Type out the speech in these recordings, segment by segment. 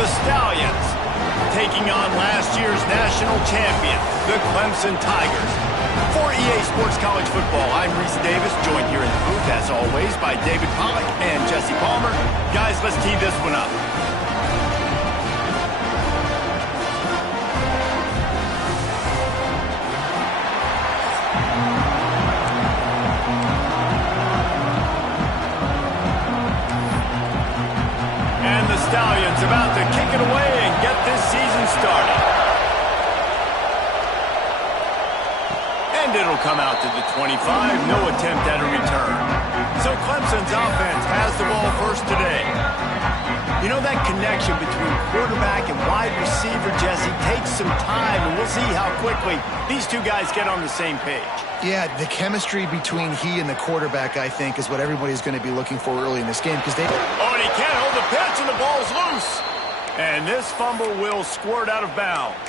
The Stallions taking on last year's national champion, the Clemson Tigers. For EA Sports College Football, I'm Reese Davis, joined here in the booth, as always, by David Pollack and Jesse Palmer. Guys, let's tee this one up. And the Stallions about to kick it away and get this season started. And it'll come out to the 25, no attempt at a return. So Clemson's offense has the ball first today. You know, that connection between quarterback and wide receiver, Jesse, takes some time, and we'll see how quickly these two guys get on the same page. Yeah, the chemistry between he and the quarterback, I think, is what everybody's going to be looking for early in this game, because they... Oh, and he can't hold the pitch, and the ball's loose. And this fumble will squirt out of bounds.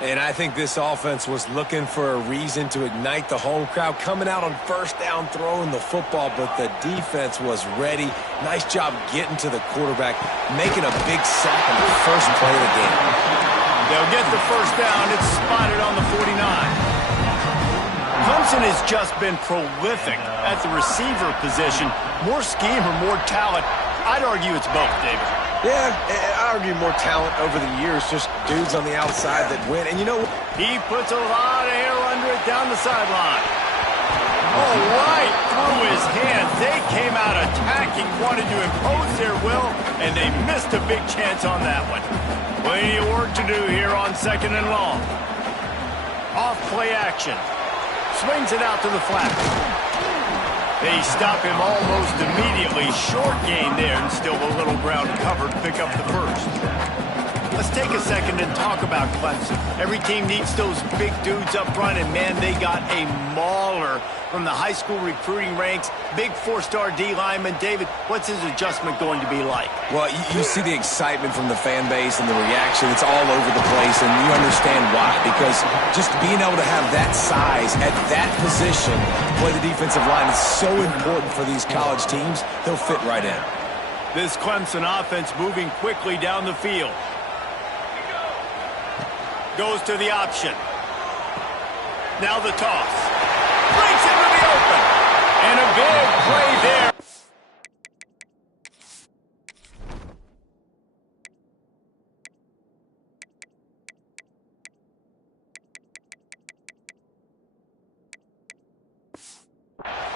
And I think this offense was looking for a reason to ignite the home crowd, coming out on first down, throwing the football, but the defense was ready. Nice job getting to the quarterback, making a big sack on the first play of the game. They'll get the first down. It's spotted on the 49. Clemson has just been prolific at the receiver position. More scheme or more talent? I'd argue it's both, David. Yeah, I argue more talent over the years, just dudes on the outside that win. And you know, he puts a lot of air under it down the sideline. Oh, right through his hands. They came out attacking, wanted to impose their will, and they missed a big chance on that one. Plenty of work to do here on 2nd and long. Off play action. Swings it out to the flat. They stop him almost immediately. Short gain there, and still a little ground covered. Pick up the first. Let's take a second and talk about Clemson. Every team needs those big dudes up front, and man, they got a mauler from the high school recruiting ranks. Big 4-star D lineman. David, what's his adjustment going to be like? Well, you see the excitement from the fan base and the reaction. It's all over the place, and you understand why. Because just being able to have that size at that position, play the defensive line, is so important for these college teams. They'll fit right in. This Clemson offense moving quickly down the field. Goes to the option. Now the toss. Breaks into the open. And a big play there.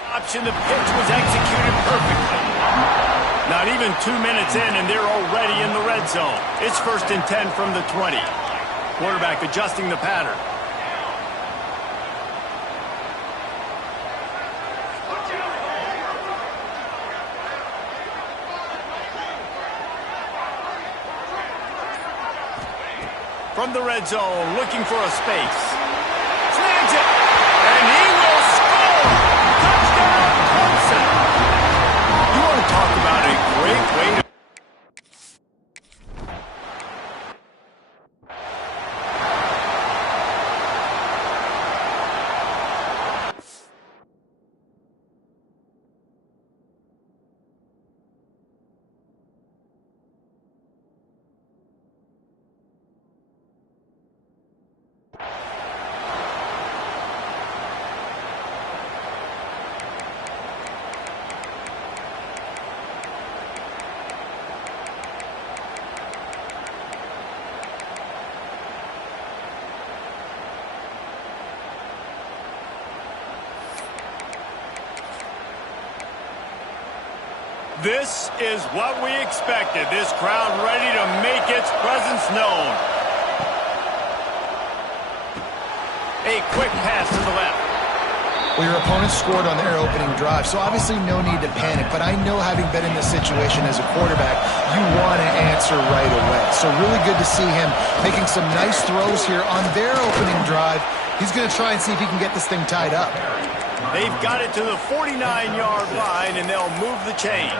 Option, the pitch was executed perfectly. Not even 2 minutes in, and they're already in the red zone. It's 1st and 10 from the 20. Quarterback adjusting the pattern. From the red zone, looking for a space. Snags it, and he will score! Touchdown, Clemson! You want to talk about a great way to... This is what we expected. This crowd ready to make its presence known. A quick pass to the left. Well, your opponent scored on their opening drive, so obviously no need to panic. But I know, having been in this situation as a quarterback, you want to answer right away. So really good to see him making some nice throws here on their opening drive. He's going to try and see if he can get this thing tied up. They've got it to the 49-yard line, and they'll move the chains.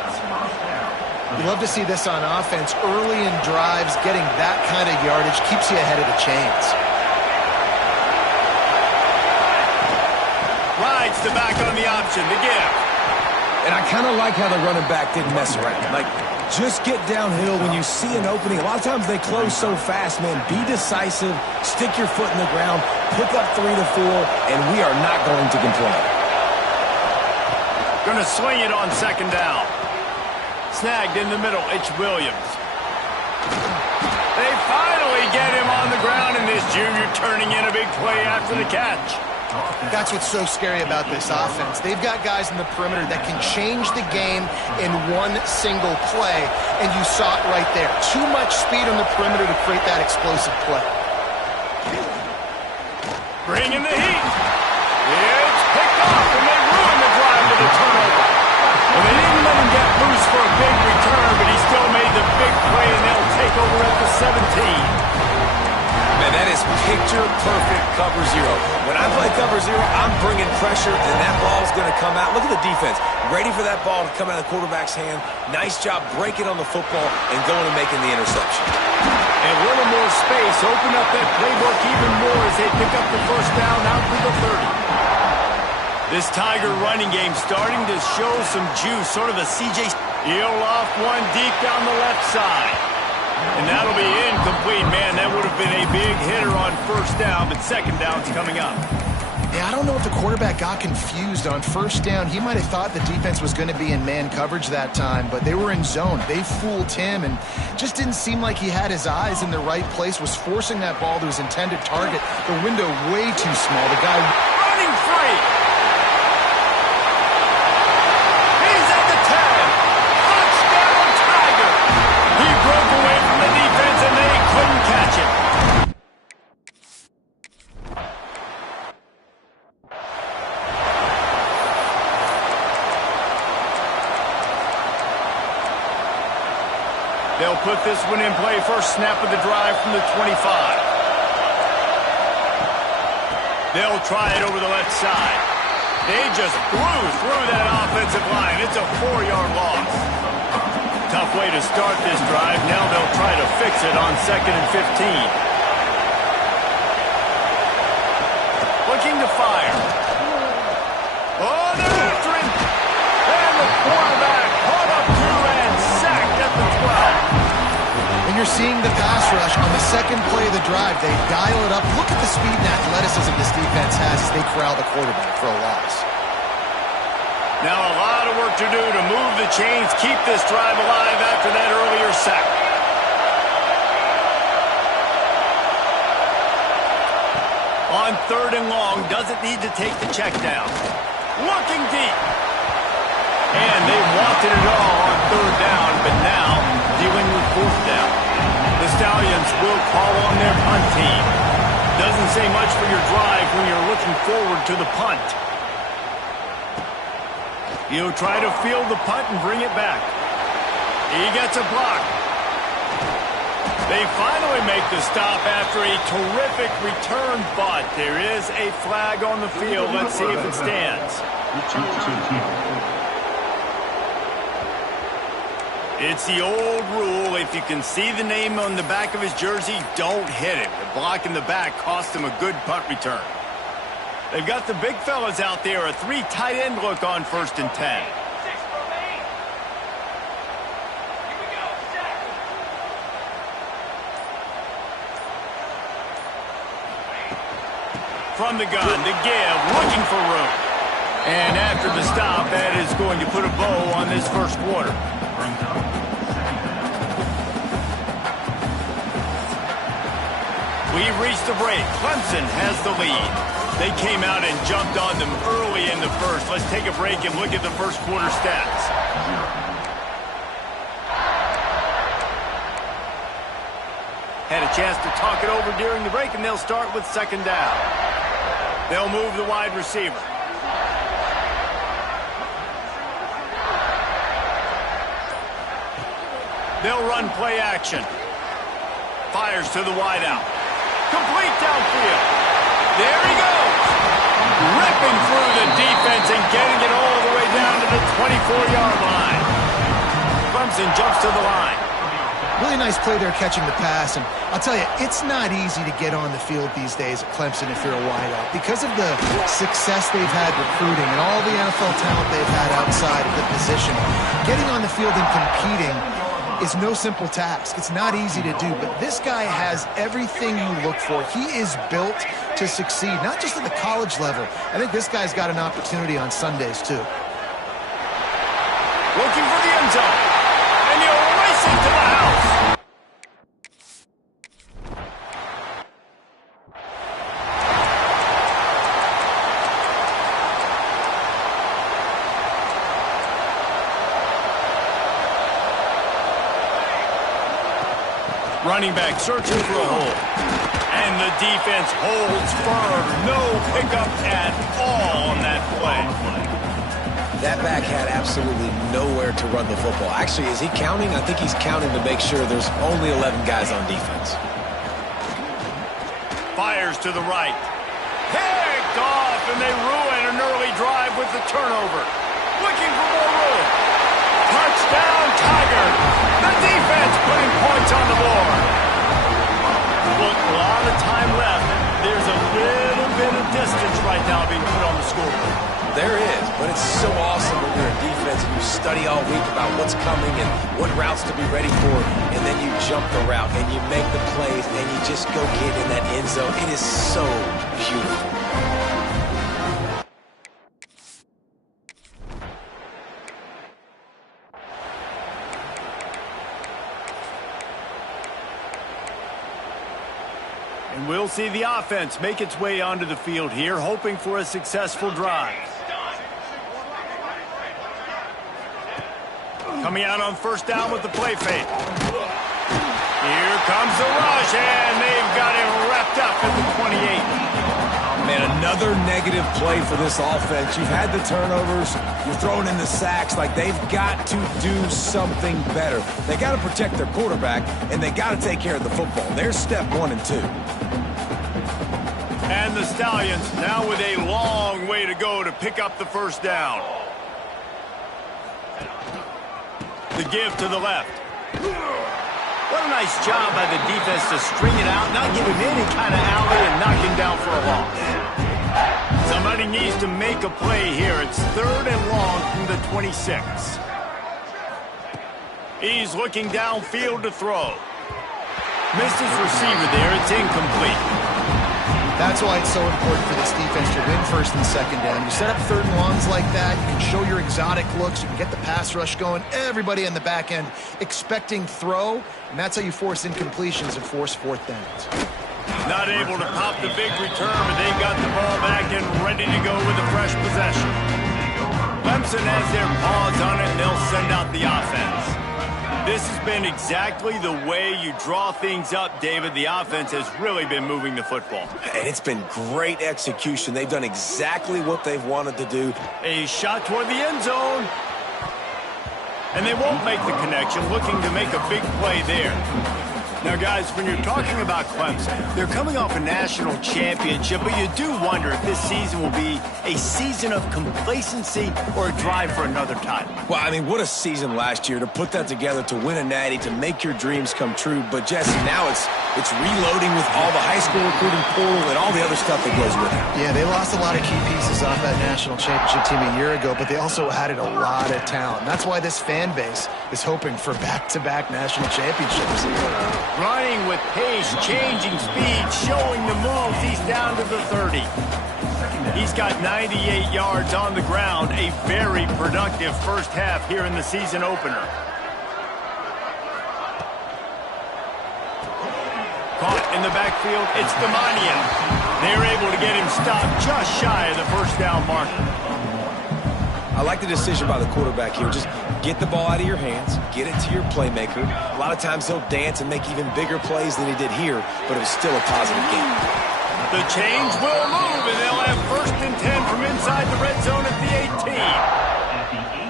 You love to see this on offense. Early in drives, getting that kind of yardage keeps you ahead of the chains. Rides the back on the option to give. And I kind of like how the running back didn't mess around. Like, Just get downhill when you see an opening. A lot of times they close so fast, man. Be decisive, stick your foot in the ground, pick up 3 to 4, and we are not going to complain. Going to swing it on second down. Snagged in the middle, it's Williams. They finally get him on the ground, and this junior turning in a big play after the catch. That's what's so scary about this offense. They've got guys in the perimeter that can change the game in one single play, and you saw it right there. Too much speed on the perimeter to create that explosive play. Bringing the heat. It's picked off, and they ruin the drive with a turnover. Well, they didn't let him get loose for a big return, but he still made the big play, and they'll take over at the 17. Man, that is picture-perfect cover zero. When I play cover zero, I'm bringing pressure, and that ball's going to come out. Look at the defense. Ready for that ball to come out of the quarterback's hand. Nice job breaking on the football and going and making the interception. And a little more space. Open up that playbook even more as they pick up the first down out to the 30. This Tiger running game starting to show some juice, sort of a CJ. He'll off one deep down the left side. And that'll be incomplete, man. That would have been a big hitter on first down, but second down's coming up. Yeah, I don't know if the quarterback got confused on first down. He might have thought the defense was going to be in man coverage that time, but they were in zone. They fooled him and just didn't seem like he had his eyes in the right place, was forcing that ball to his intended target. The window way too small. The guy running free. He's at the 10. Touchdown, Tiger. He broke away from the defense and they couldn't catch him. They'll put this one in play. First snap of the drive from the 25. They'll try it over the left side. They just blew through that offensive line. It's a 4-yard loss. Tough way to start this drive. Now they'll try to fix it on 2nd and 15. Looking to fire. Oh, they're after him. And the quarterback caught up to and sacked at the 12. And you're seeing the pass rush on the second play of the drive. They dial it up. Look at the speed and athleticism this defense has as they corral the quarterback for a loss. Now a lot of work to do to move the chains, keep this drive alive after that earlier sack. On 3rd and long, doesn't need to take the check down. Looking deep. And they wanted it all on 3rd down, but now dealing with 4th down. The Stallions will call on their punt team. Doesn't say much for your drive when you're looking forward to the punt. He'll try to field the punt and bring it back. He gets a block. They finally make the stop after a terrific return, but there is a flag on the field. Let's see if it stands. It's the old rule. If you can see the name on the back of his jersey, don't hit him. The block in the back cost him a good punt return. They've got the big fellas out there. A 3 tight end look on 1st and 10. From the gun, the give, looking for room. And after the stop, that is going to put a bow on this first quarter. We've reached the break. Clemson has the lead. They came out and jumped on them early in the first. Let's take a break and look at the first quarter stats. Had a chance to talk it over during the break, and they'll start with 2nd down. They'll move the wide receiver. They'll run play action. Fires to the wideout. Complete downfield. There he goes. Ripping through the defense and getting it all the way down to the 24-yard line. Clemson jumps to the line. Really nice play there catching the pass, and I'll tell you, it's not easy to get on the field these days at Clemson if you're a wideout. Because of the success they've had recruiting and all the NFL talent they've had outside of the position, getting on the field and competing is no simple task. It's not easy to do, but this guy has everything you look for. He is built to succeed, not just at the college level. I think this guy's got an opportunity on Sundays, too. Looking for the end zone, and he'll race it to the house. Running back searching for a hole. And the defense holds firm. No pickup at all on that play. That back had absolutely nowhere to run the football. Actually, is he counting? I think he's counting to make sure there's only 11 guys on defense. Fires to the right. Picked off, and they ruin an early drive with the turnover. Looking for more room. Touchdown, Tigers. The defense putting points on the board. Look, a lot of time left. There's a little bit of distance right now being put on the scoreboard. There is, but it's so awesome when you're in defense and you study all week about what's coming and what routes to be ready for, and then you jump the route and you make the plays and you just go get in that end zone. It is so beautiful. And we'll see the offense make its way onto the field here, hoping for a successful drive. Coming out on first down with the play fake. Here comes the rush, and they've got him wrapped up at the 28. Man, another negative play for this offense. You've had the turnovers. You're throwing in the sacks. Like, they've got to do something better. They got to protect their quarterback, and they got to take care of the football. There's step 1 and 2. And the Stallions now with a long way to go to pick up the first down. The give to the left. What a nice job by the defense to string it out, not give him any kind of alley and knock him down for a loss. Somebody needs to make a play here. It's 3rd and long from the 26. He's looking downfield to throw. Missed his receiver there. It's incomplete. That's why it's so important for this defense to win 1st and 2nd down. You set up 3rd and longs like that, you can show your exotic looks, you can get the pass rush going, everybody in the back end expecting throw, and that's how you force incompletions and force 4th downs. Not able to pop the big return, but they got the ball back and ready to go with a fresh possession. Clemson has their paws on it, and they'll send out the offense. This has been exactly the way you draw things up, David. The offense has really been moving the football. And it's been great execution. They've done exactly what they've wanted to do. A shot toward the end zone. And they won't make the connection, looking to make a big play there. Now, guys, when you're talking about Clemson, they're coming off a national championship, but you do wonder if this season will be a season of complacency or a drive for another title. Well, I mean, what a season last year to put that together, to win a natty, to make your dreams come true. But, Jesse, now it's reloading with all the high school recruiting portal and all the other stuff that goes with it. Yeah, they lost a lot of key pieces off that national championship team a year ago, but they also added a lot of talent. That's why this fan base is hoping for back-to-back national championships. Running with pace, changing speed, showing the moves. He's down to the 30. He's got 98 yards on the ground. A very productive first half here in the season opener. Caught in the backfield, it's Demania. They're able to get him stopped just shy of the first down marker. I like the decision by the quarterback here. Just get the ball out of your hands, get it to your playmaker. A lot of times he'll dance and make even bigger plays than he did here, but it was still a positive game. The change will move, and they'll have 1st and 10 from inside the red zone at the 18.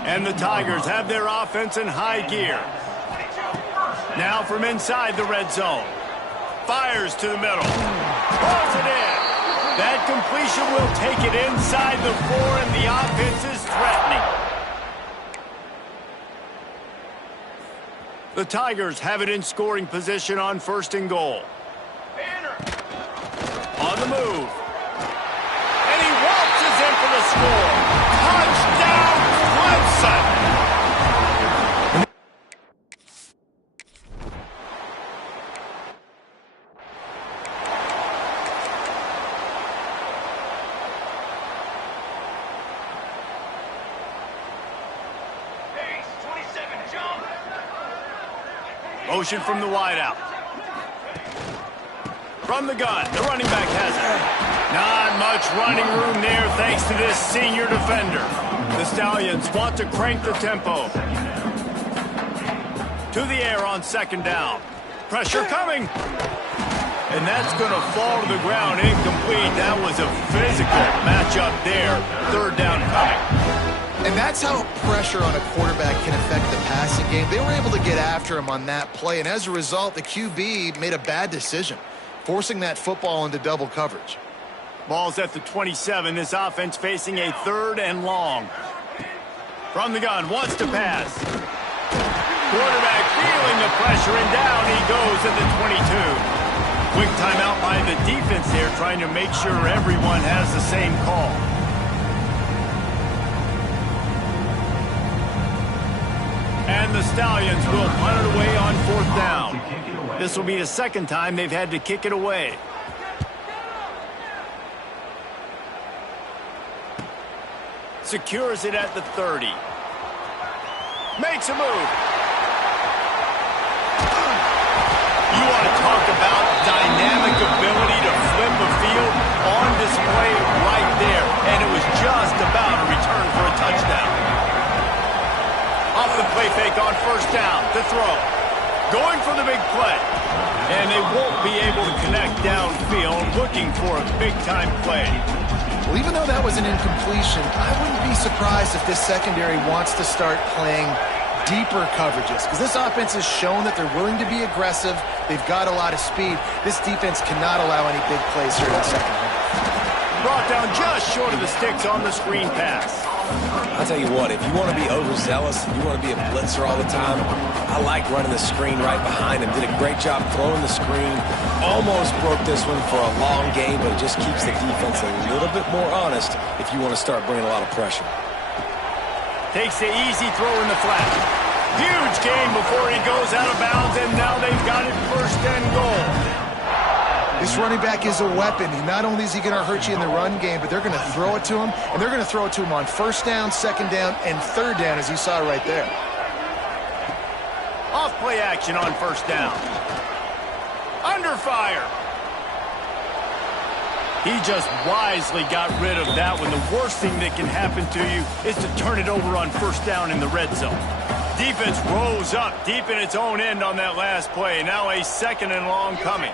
And the Tigers have their offense in high gear. Now from inside the red zone. Fires to the middle. Pulls it in. That completion will take it inside the 4, and the offense is threatening. The Tigers have it in scoring position on 1st and goal. On the move. And he waltzes in for the score. Touchdown, Clemson! Motion from the wideout. From the gun, the running back has it. Not much running room there thanks to this senior defender. The Stallions want to crank the tempo. To the air on second down. Pressure coming. And that's going to fall to the ground incomplete. That was a physical matchup there. Third down coming. And that's how pressure on a quarterback can affect the passing game. They were able to get after him on that play, and as a result, the QB made a bad decision, forcing that football into double coverage. Ball's at the 27. This offense facing a third and long. From the gun, wants to pass. Quarterback feeling the pressure, and down he goes at the 22. Quick timeout by the defense there, trying to make sure everyone has the same call. And the Stallions will punt it away on fourth down. This will be the second time they've had to kick it away. Secures it at the 30. Makes a move. You want to talk about dynamic ability to flip the field on display right there. And it was just about a return for a touchdown. Off the play fake on first down to throw. Going for the big play. And they won't be able to connect downfield, looking for a big-time play. Well, even though that was an incompletion, I wouldn't be surprised if this secondary wants to start playing deeper coverages, because this offense has shown that they're willing to be aggressive. They've got a lot of speed. This defense cannot allow any big plays here in the second half. Brought down just short of the sticks on the screen pass. I'll tell you what, if you want to be overzealous, you want to be a blitzer all the time, I like running the screen right behind him. Did a great job throwing the screen. Almost broke this one for a long game, but it just keeps the defense a little bit more honest if you want to start bringing a lot of pressure. Takes the easy throw in the flat. Huge gain before he goes out of bounds, and now they've got it first and goal. This running back is a weapon. Not only is he going to hurt you in the run game, but they're going to throw it to him, and they're going to throw it to him on first down, second down, and third down, as you saw right there. Off play action on first down. Under fire. He just wisely got rid of that one. The worst thing that can happen to you is to turn it over on first down in the red zone. Defense rose up deep in its own end on that last play. Now a second and long coming.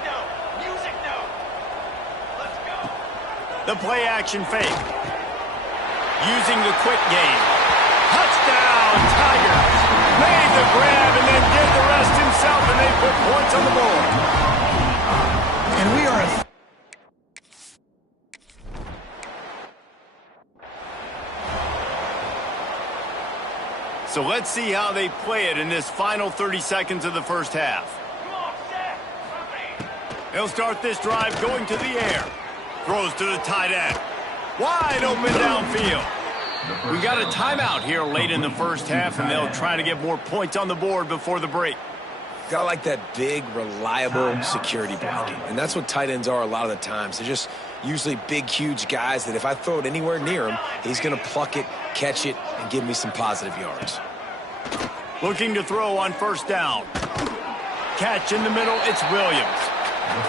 The play action fake. Using the quick game. Touchdown, Tigers. Made the grab and then did the rest himself, and they put points on the board. And we are... So let's see how they play it in this final 30 seconds of the first half. They'll start this drive going to the air. Throws to the tight end. Wide open downfield. We got a timeout here late in the first half, and they'll try to get more points on the board before the break. Got like that big, reliable security blanket. And that's what tight ends are a lot of the times. They're just usually big, huge guys that if I throw it anywhere near him, he's going to pluck it, catch it, and give me some positive yards. Looking to throw on first down. Catch in the middle, it's Williams.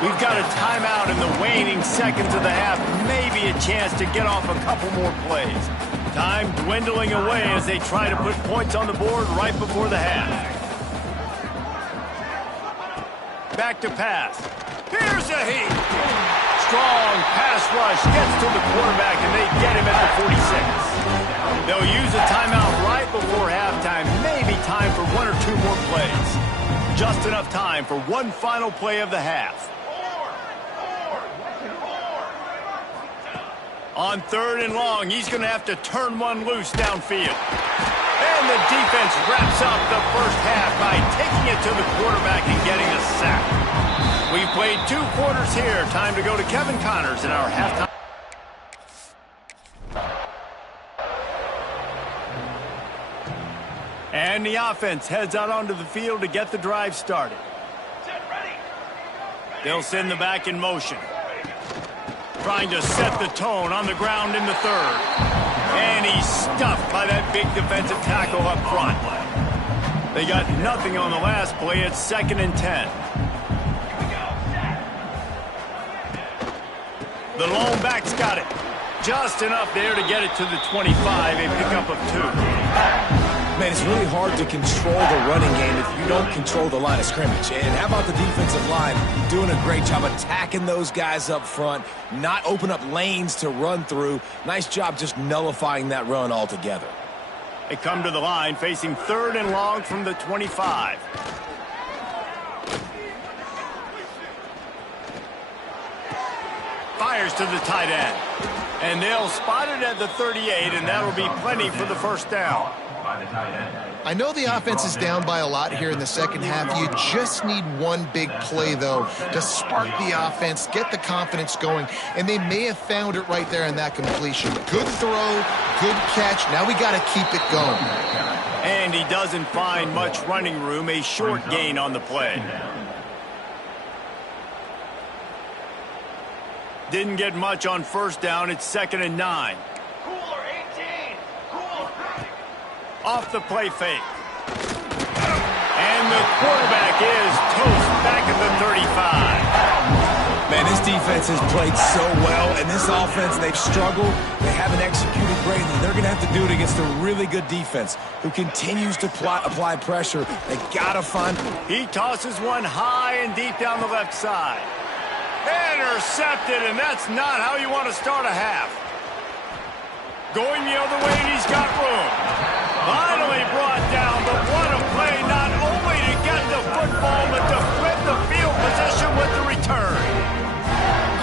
We've got a timeout in the waning seconds of the half. Maybe a chance to get off a couple more plays. Time dwindling away as they try to put points on the board right before the half. Back to pass. Here's a heat. Strong pass rush gets to the quarterback, and they get him at the 46. They'll use a timeout right before halftime. Maybe time for one or two more plays. Just enough time for one final play of the half. On third and long, he's going to have to turn one loose downfield. And the defense wraps up the first half by taking it to the quarterback and getting a sack. We've played 2 quarters here. Time to go to Kevin Connors in our halftime. And the offense heads out onto the field to get the drive started. They'll send the back in motion. Trying to set the tone on the ground in the third. And he's stuffed by that big defensive tackle up front. They got nothing on the last play. It's 2nd and 10. The lone back's got it. Just enough there to get it to the 25, a pickup of 2. Man, it's really hard to control the running game if you don't control the line of scrimmage. And how about the defensive line doing a great job attacking those guys up front, not open up lanes to run through. Nice job just nullifying that run altogether. They come to the line facing 3rd and long from the 25. Fires to the tight end. And they'll spot it at the 38, and that'll be plenty for the first down. I know the offense is down by a lot here in the second half. You just need one big play, though, to spark the offense, get the confidence going, and they may have found it right there in that completion. Good throw, good catch. Now we got to keep it going. And he doesn't find much running room, a short gain on the play. Didn't get much on first down. It's 2nd and 9. Cooler 18. Cooler. Off the play fake. And the quarterback is toast back at the 35. Man, this defense has played so well, and this offense, they've struggled. They haven't executed greatly. They're going to have to do it against a really good defense who continues to apply pressure. They got to find... He tosses one high and deep down the left side. Intercepted, and that's not how you want to start a half. Going the other way, and he's got room. Finally brought down, but what a play, not only to get the football, but to flip the field position with the return.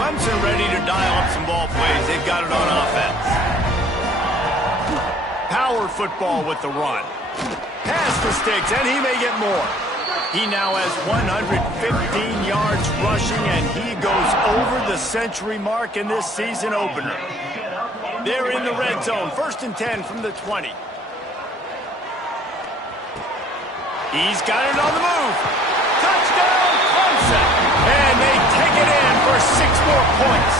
Clemson ready to dial up some ball plays. They've got it on offense. Power football with the run. Pass the sticks, and he may get more. He now has 115 yards rushing, and he goes over the century mark in this season opener. They're in the red zone, 1st and 10 from the 20. He's got it on the move. Touchdown, Clemson! And they take it in for 6 more points.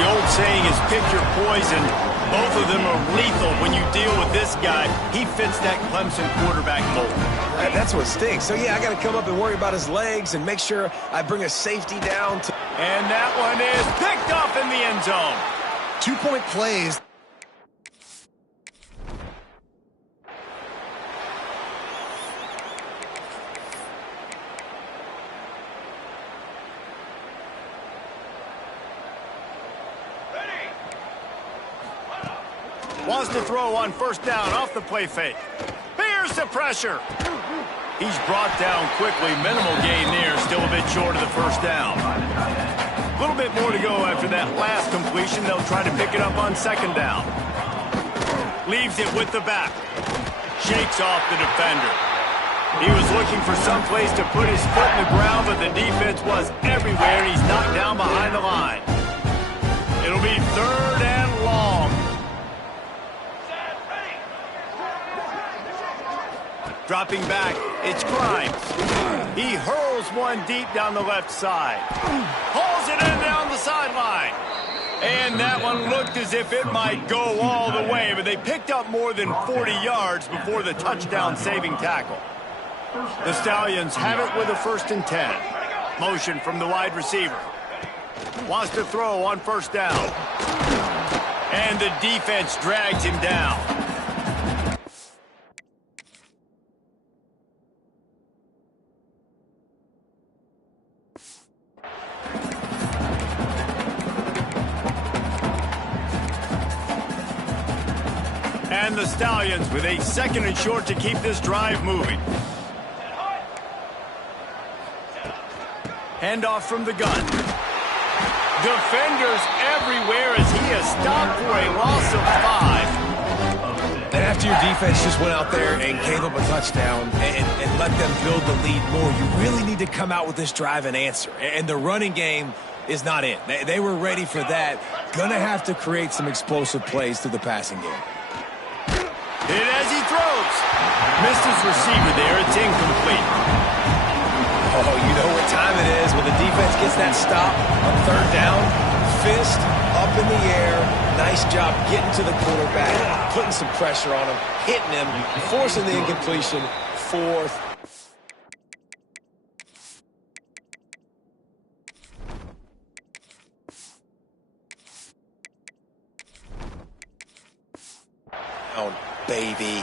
The old saying is pick your poison. Both of them are lethal when you deal with this guy. He fits that Clemson quarterback mold. That's what stinks. So, yeah, I got to come up and worry about his legs and make sure I bring a safety down. And that one is picked up in the end zone. 2-point plays. Wants to throw on first down off the play fake. Here's the pressure. He's brought down quickly. Minimal gain there. Still a bit short of the first down. A little bit more to go after that last completion. They'll try to pick it up on 2nd down. Leaves it with the back. Shakes off the defender. He was looking for some place to put his foot in the ground, but the defense was everywhere. He's knocked down behind the line. It'll be 3rd and long. Dropping back, it's Grimes. He hurls one deep down the left side. Hauls it in down the sideline. And that one looked as if it might go all the way, but they picked up more than 40 yards before the touchdown-saving tackle. The Stallions have it with a 1st and 10. Motion from the wide receiver. Wants to throw on first down. And the defense drags him down. And the Stallions with a 2nd and short to keep this drive moving. Handoff from the gun. Defenders everywhere as he is stopped for a loss of 5. And after your defense just went out there and gave up a touchdown and let them build the lead more, you really need to come out with this drive and answer. And the running game is not it. They were ready for that. Gonna have to create some explosive plays through the passing game. Hit as he throws. Missed his receiver there. It's incomplete. Oh, you know what time it is when the defense gets that stop on 3rd down. Fist up up in the air. Nice job getting to the quarterback, putting some pressure on him, hitting him, forcing the incompletion. Fourth. Oh, baby.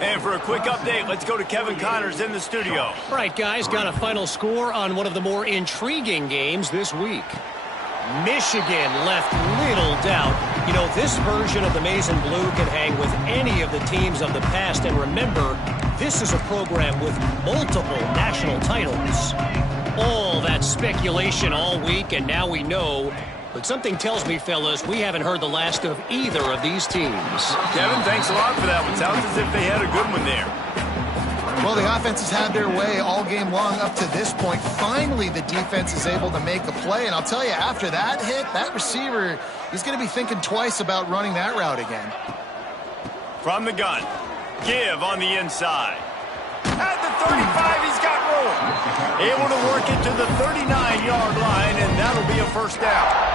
And for a quick update, let's go to Kevin Connors in the studio. All right, guys, got a final score on one of the more intriguing games this week. Michigan left little doubt. You know, this version of the Maize and Blue can hang with any of the teams of the past. And remember, this is a program with multiple national titles. All that speculation all week, and now we know. But something tells me, fellas, we haven't heard the last of either of these teams. Kevin, thanks a lot for that one. Sounds as if they had a good one there. Well, the offense has had their way all game long up to this point. Finally, the defense is able to make a play. And I'll tell you, after that hit, that receiver, he's going to be thinking twice about running that route again. From the gun. Give on the inside. At the 35, he's got room. Able to work it to the 39-yard line, and that'll be a first down.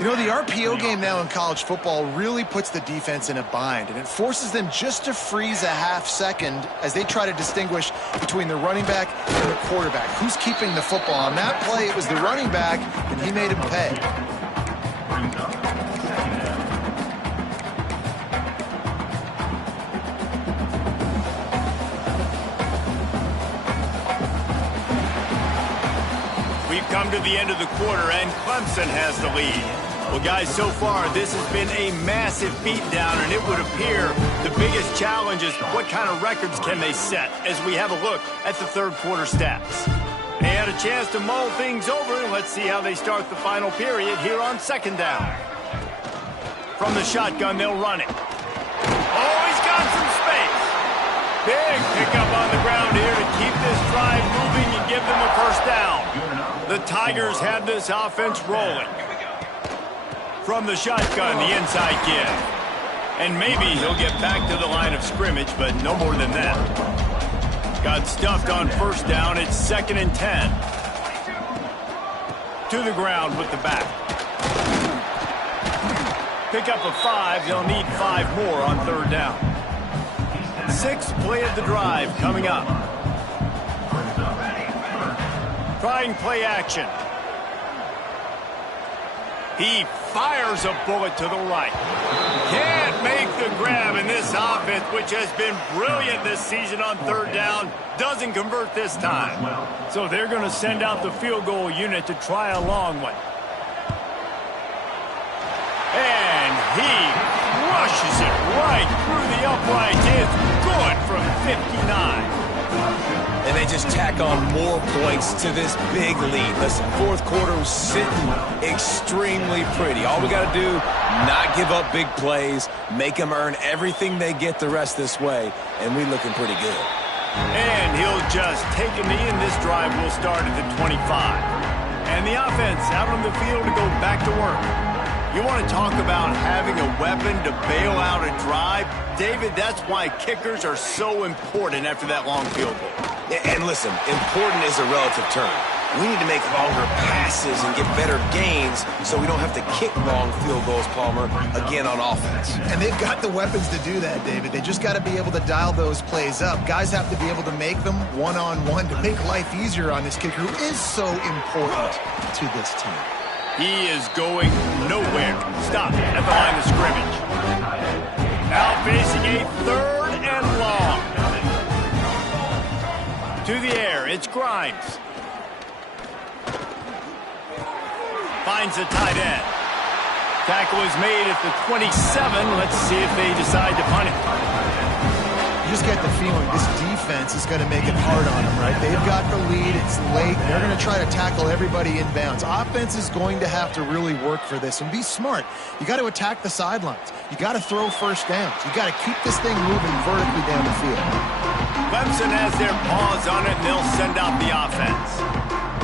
You know, the RPO game now in college football really puts the defense in a bind, and it forces them just to freeze a half second as they try to distinguish between the running back and the quarterback. Who's keeping the football? On that play, it was the running back, and he made him pay. We've come to the end of the quarter, and Clemson has the lead. Well, guys, so far, this has been a massive beatdown, and it would appear the biggest challenge is what kind of records can they set as we have a look at the third quarter stats. They had a chance to mull things over, and let's see how they start the final period here on second down. From the shotgun, they'll run it. Oh, he's got some space. Big pickup on the ground here to keep this drive moving and give them a first down. The Tigers have this offense rolling. From the shotgun, the inside give. And maybe he'll get back to the line of scrimmage, but no more than that. Got stuffed on first down. It's 2nd and 10. To the ground with the back. Pick up a 5. They'll need 5 more on third down. 6th play of the drive coming up. Trying play action. He fires a bullet to the right. Can't make the grab in this offense, which has been brilliant this season on third down. Doesn't convert this time. So they're going to send out the field goal unit to try a long one. And he rushes it right through the uprights. It's good from 59. And they just tack on more points to this big lead. Listen, fourth quarter was sitting extremely pretty. All we got to do, not give up big plays, make them earn everything they get the rest this way, and we're looking pretty good. And he'll just take a knee, and this drive will start at the 25. And the offense out on the field to go back to work. You want to talk about having a weapon to bail out a drive? David, that's why kickers are so important after that long field goal. And listen, important is a relative term. We need to make longer passes and get better gains so we don't have to kick long field goals, Palmer, again on offense. And they've got the weapons to do that, David. They just got to be able to dial those plays up. Guys have to be able to make them one-on-one to make life easier on this kicker who is so important to this team. He is going nowhere. Stop at the line of scrimmage. Now facing a 3rd and long. To the air, it's Grimes. Finds a tight end. Tackle is made at the 27. Let's see if they decide to punt it. You just get the feeling this defense is going to make it hard on them, right? They've got the lead. It's late. They're going to try to tackle everybody inbounds. Offense is going to have to really work for this and be smart. You got to attack the sidelines. You got to throw first downs. You got to keep this thing moving vertically down the field. Clemson has their paws on it, and they'll send out the offense.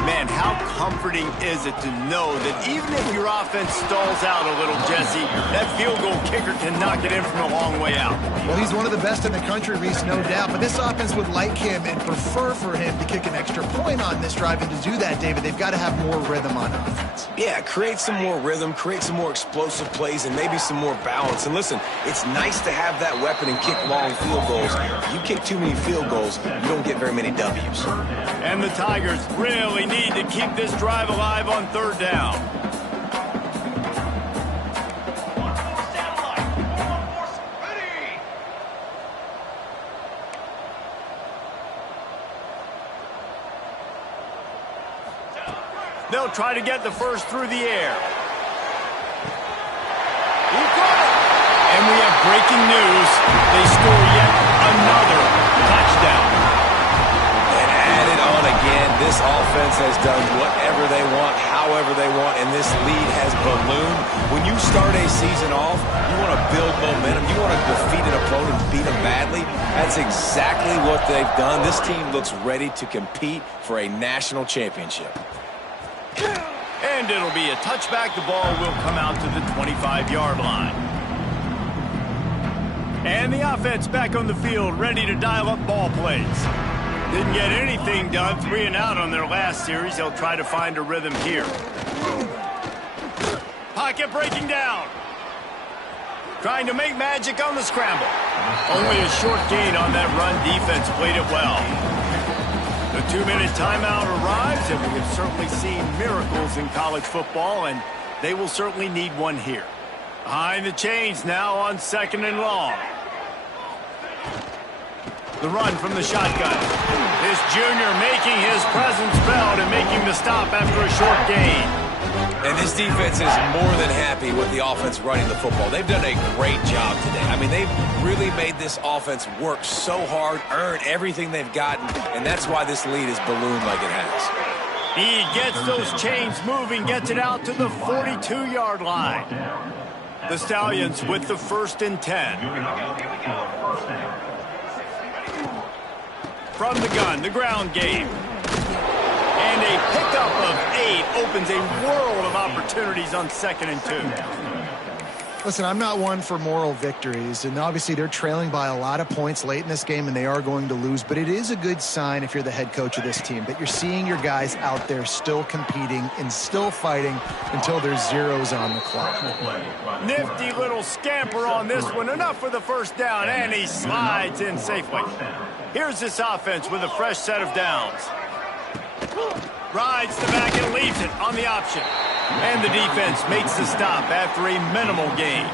Man, Man, how comforting is it to know that even if your offense stalls out a little, Jesse, that field goal kicker can knock it in from a long way out. Well, he's one of the best in the country, Reese, no doubt. But this offense would like him and prefer for him to kick an extra point on this drive. And to do that, David, they've got to have more rhythm on offense. Yeah, create some more rhythm, create some more explosive plays, and maybe some more balance. And listen, it's nice to have that weapon and kick long field goals. If you kick too many field goals, you don't get very many W's. And the Tigers really need to keep this drive alive on third down. They'll try to get the first through the air. He got it. And we have breaking news. They score yet another touchdown. And add it on again. This offense has done whatever they want, however they want, and this lead has ballooned. When you start a season off, you want to build momentum. You want to defeat an opponent and beat them badly. That's exactly what they've done. This team looks ready to compete for a national championship. And it'll be a touchback. The ball will come out to the 25-yard line. And the offense back on the field, ready to dial up ball plays. Didn't get anything done, 3 and out on their last series. They'll try to find a rhythm here. Pocket breaking down. Trying to make magic on the scramble. Only a short gain on that run. Defense played it well. The 2-minute timeout arrives, and we have certainly seen miracles in college football, and they will certainly need one here. Behind the chains now on 2nd and long. The run from the shotgun. This junior making his presence felt and making the stop after a short gain. And this defense is more than happy with the offense running the football. They've done a great job today. I mean, they've really made this offense work so hard, earn everything they've gotten, and that's why this lead is ballooned like it has. He gets those chains moving, gets it out to the 42-yard line. The Stallions with the 1st and 10. From the gun, the ground game. And a pickup of 8 opens a world of opportunities on 2nd and 2. Listen, I'm not one for moral victories, and obviously they're trailing by a lot of points late in this game, and they are going to lose, but it is a good sign if you're the head coach of this team that you're seeing your guys out there still competing and still fighting until there's zeros on the clock. Nifty little scamper on this one, enough for the first down, and he slides in safely. Here's this offense with a fresh set of downs. Rides the back and leaves it on the option. And the defense makes the stop after a minimal gain.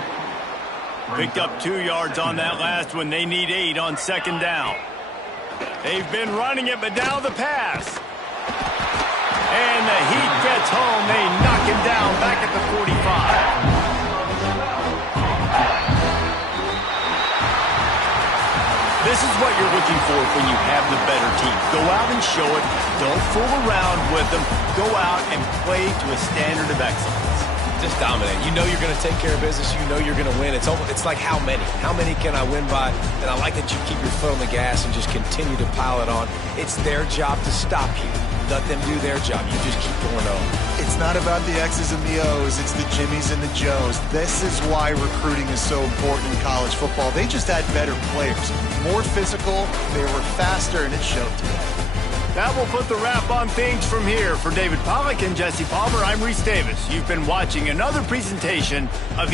Picked up 2 yards on that last one. They need 8 on 2nd down. They've been running it, but now the pass. And the heat gets home. They knock him down back at the 45. This is what you're looking for when you have the better team. Go out and show it. Don't fool around with them. Go out and play to a standard of excellence. Just dominate. You know you're going to take care of business. You know you're going to win. It's like how many? How many can I win by? And I like that you keep your foot on the gas and just continue to pile it on. It's their job to stop you. Let them do their job. You just keep going on. It's not about the X's and the O's. It's the Jimmies and the Joes. This is why recruiting is so important in college football. They just had better players. More physical, they were faster, and it showed today. That will put the wrap on things from here. For David Pollack and Jesse Palmer, I'm Reese Davis. You've been watching another presentation of